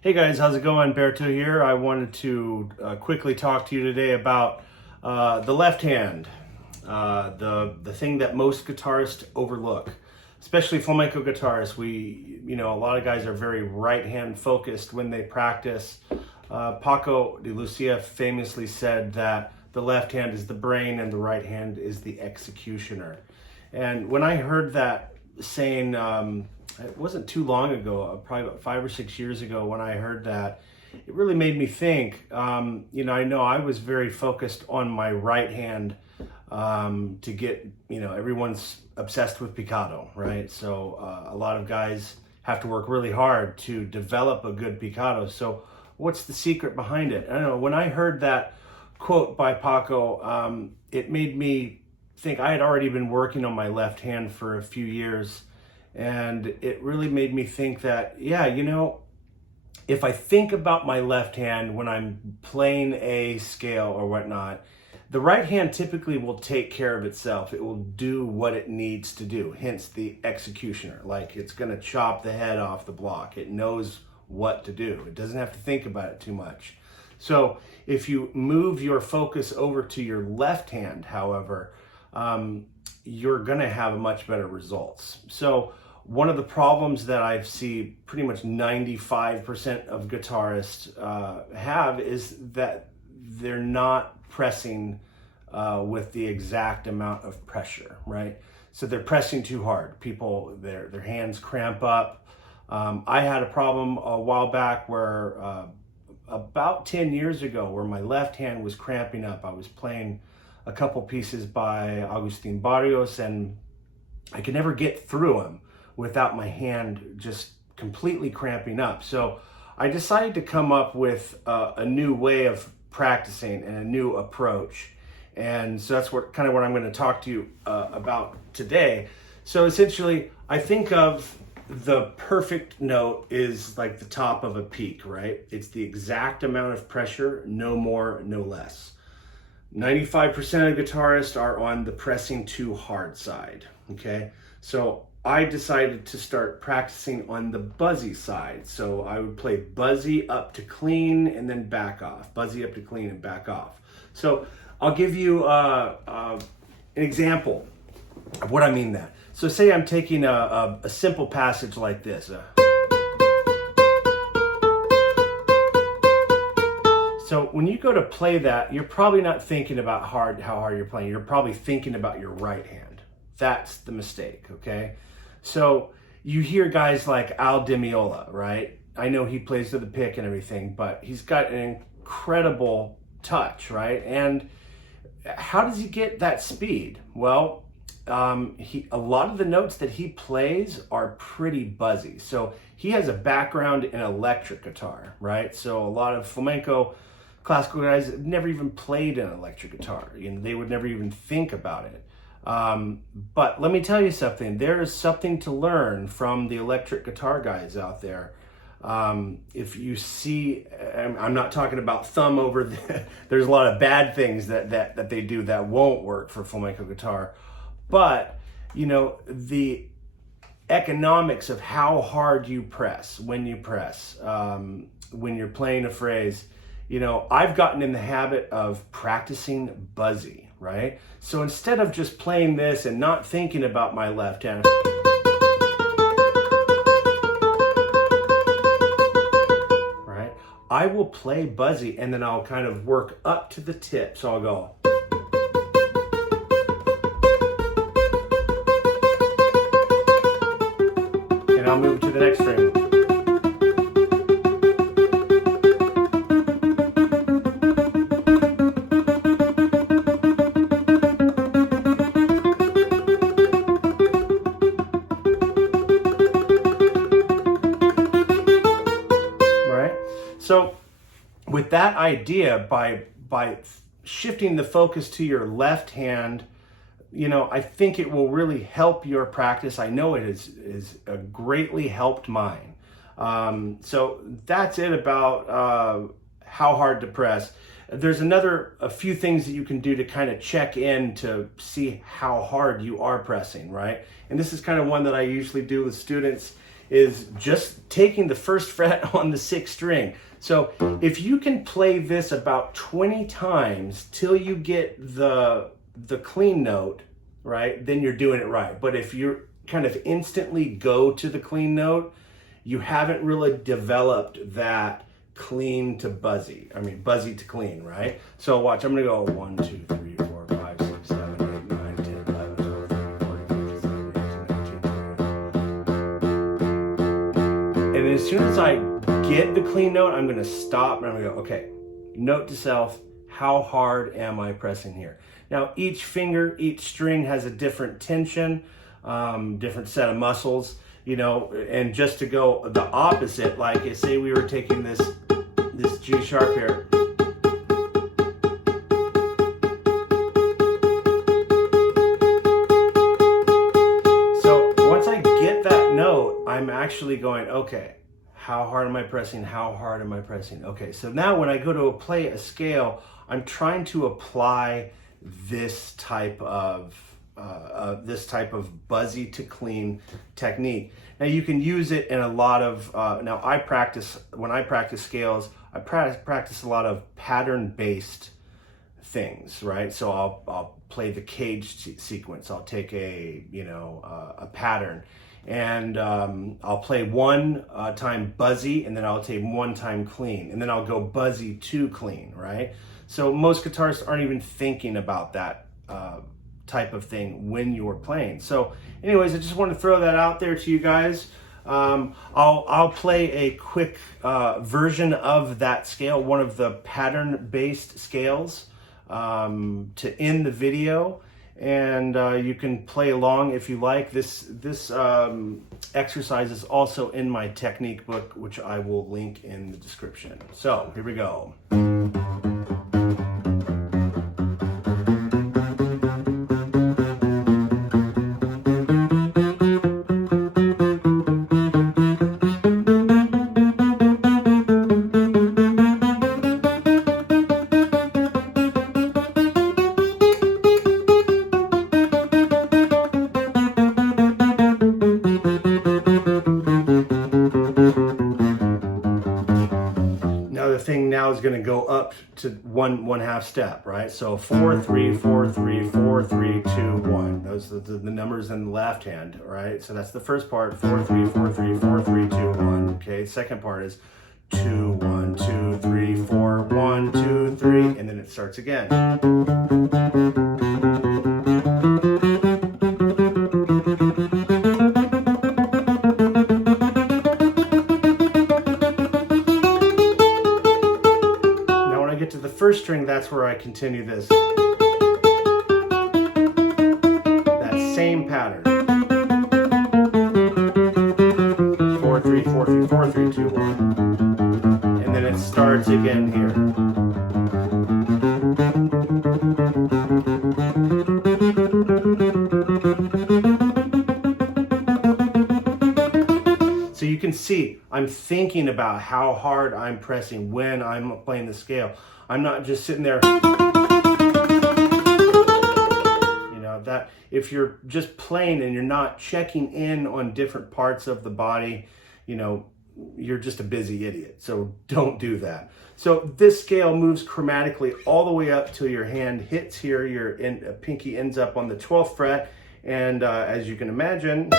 Hey guys, how's it going? Berto here. I wanted to quickly talk to you today about the left hand, the thing that most guitarists overlook, especially flamenco guitarists. A lot of guys are very right hand focused when they practice. Paco de Lucia famously said that the left hand is the brain and the right hand is the executioner. And when I heard that saying, it wasn't too long ago, probably about 5 or 6 years ago when I heard that, it really made me think. I know I was very focused on my right hand to get, everyone's obsessed with picado, right? So a lot of guys have to work really hard to develop a good picado. So what's the secret behind it? I don't know. When I heard that quote by Paco, it made me think. I had already been working on my left hand for a few years. And it really made me think that, if I think about my left hand when I'm playing a scale or whatnot, the right hand typically will take care of itself. It will do what it needs to do, hence the executioner. Like, it's going to chop the head off the block. It knows what to do. It doesn't have to think about it too much. So if you move your focus over to your left hand, however, you're going to have much better results. So one of the problems that I see pretty much 95% of guitarists have is that they're not pressing with the exact amount of pressure, right? So they're pressing too hard. Their hands cramp up. I had a problem a while back where about 10 years ago where my left hand was cramping up. I was playing a couple pieces by Agustin Barrios and I could never get through them without my hand just completely cramping up. So I decided to come up with a new way of practicing and a new approach. And so that's what I'm going to talk to you about today. So essentially, I think of the perfect note is like the top of a peak, right? It's the exact amount of pressure, no more, no less. 95% of guitarists are on the pressing too hard side, okay? So I decided to start practicing on the Buzzy side. So I would play Buzzy up to clean and then back off. Buzzy up to clean and back off. So I'll give you an example of what I mean that. So say I'm taking a simple passage like this. So when you go to play that, you're probably not thinking about how hard you're playing. You're probably thinking about your right hand. That's the mistake, okay? So you hear guys like Al Di Meola, right? I know he plays to the pick and everything, but he's got an incredible touch, right? And how does he get that speed? Well, a lot of the notes that he plays are pretty buzzy. So he has a background in electric guitar, right? So a lot of flamenco classical guys have never even played an electric guitar. They would never even think about it. But let me tell you something. There is something to learn from the electric guitar guys out there. If you see, I'm not talking about thumb over there's a lot of bad things that they do that won't work for flamenco guitar. But, the economics of how hard you press, when you press, when you're playing a phrase, I've gotten in the habit of practicing Buzzy, right? So instead of just playing this and not thinking about my left hand, right? I will play Buzzy and then I'll kind of work up to the tip. So I'll go. And I'll move to the next string. So with that idea, by shifting the focus to your left hand, I think it will really help your practice. I know it is greatly helped mine. So that's it about how hard to press. There's a few things that you can do to kind of check in to see how hard you are pressing, right? And this is kind of one that I usually do with students is just taking the first fret on the 6th string. So if you can play this about 20 times till you get the clean note, right, then you're doing it right. But if you're kind of instantly go to the clean note, you haven't really developed that clean to buzzy. I mean, buzzy to clean, right? So watch, I'm gonna go 1, 2, 3, 4, 5, 6, 7, 8, 9, 10, 11, 12, 13, 14, 15, 16, 17, 18, 20. And as soon as I get the clean note, I'm gonna stop and I'm gonna go, okay, note to self, how hard am I pressing here? Now, each finger, each string has a different tension, different set of muscles, you know, and just to go the opposite, like say we were taking this G sharp here. So once I get that note, I'm actually going, okay, how hard am I pressing? How hard am I pressing? Okay, so now when I go to play a scale, I'm trying to apply this type of buzzy to clean technique. Now you can use it in a lot of, when I practice scales, I practice a lot of pattern-based things, right? So I'll play the cage sequence. I'll take a pattern, and I'll play one time buzzy, and then I'll take one time clean, and then I'll go buzzy to clean, right? So most guitarists aren't even thinking about that type of thing when you're playing. So anyways, I just want to throw that out there to you guys. I'll play a quick version of that scale, one of the pattern-based scales, to end the video, and you can play along if you like. This exercise is also in my technique book, which I will link in the description. So here we go. Thing now is going to go up to one half step, right? So 4 3 4 3 4 3 2 1. Those are the numbers in the left hand, right? So that's the first part. 4 3 4 3 4 3 2 1. Okay. Second part is 2 1 2 3 4 1 2 3, and then it starts again. First string, that's where I continue this. That same pattern. 4 3 4 3 4 3 2 1. And then it starts again here. So you can see I'm thinking about how hard I'm pressing when I'm playing the scale. I'm not just sitting there, you know, that if you're just playing and you're not checking in on different parts of the body, you know, you're just a busy idiot. So don't do that. So this scale moves chromatically all the way up till your hand hits here, your pinky ends up on the 12th fret, and as you can imagine,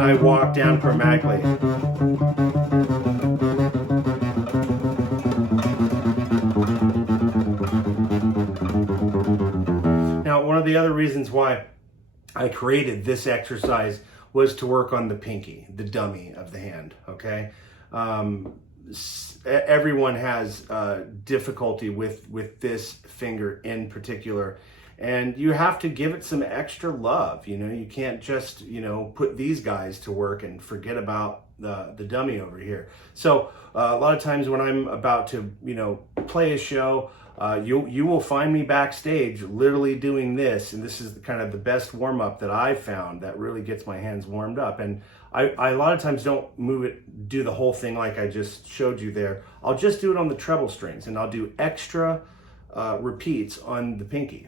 I walk down chromatically. Now, one of the other reasons why I created this exercise was to work on the pinky, the dummy of the hand, okay? Everyone has difficulty with this finger in particular. And you have to give it some extra love. You know, you can't just, you know, put these guys to work and forget about the dummy over here. So a lot of times when I'm about to, you know, play a show, you will find me backstage literally doing this. And this is kind of the best warm up that I've found that really gets my hands warmed up. And I a lot of times don't do the whole thing like I just showed you there. I'll just do it on the treble strings, and I'll do extra repeats on the pinky.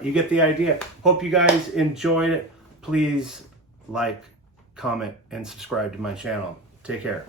You get the idea. Hope you guys enjoyed it. Please like, comment, and subscribe to my channel. Take care.